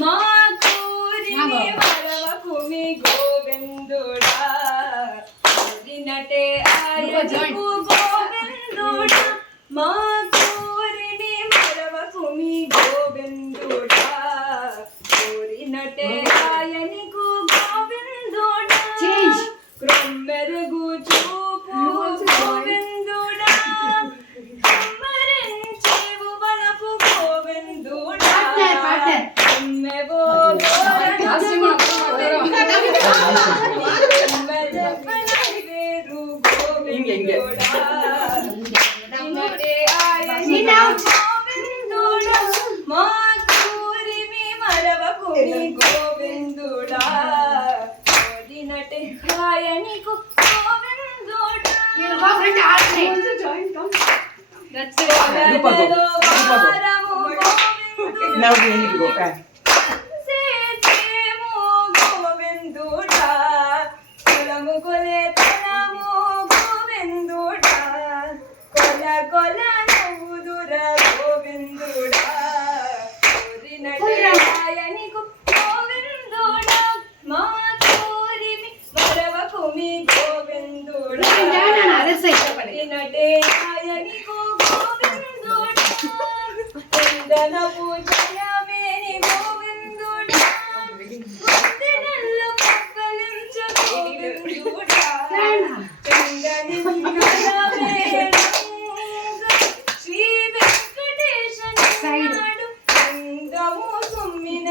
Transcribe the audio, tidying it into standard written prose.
మాకూరిని వరవకుమి గోవిందుడా నటే ఆయనకు గోవిందుడా మాకూరిని వరవకుమి గోవిందుడా కోరినటే ఆయనకు గోవిందుడా క్రొమ్మెరుగు చూపు గోవిందుడా మరించేవు వలపు గోవిందుడా మెవో గోవిందుడా కోరినటే ఆయనకు గోవిందుడా గోవిందుడా కులము కొలే తనము గోవిందుడా కొల కొల నవ్వుదుర గోవిందుడా కోరినటే ఆయనకు గోవిందుడా మా కోరిమి వరవకుమి గోవిందుడా కోరినటే ఆయనకు గోవిందుడా చందన పూజయమేని గోవిందుడా వందనల్లు పక్కలించ గోవిందుడా చందని శ్రీ వెంకటేశ నాడు చందము సుమ్మిన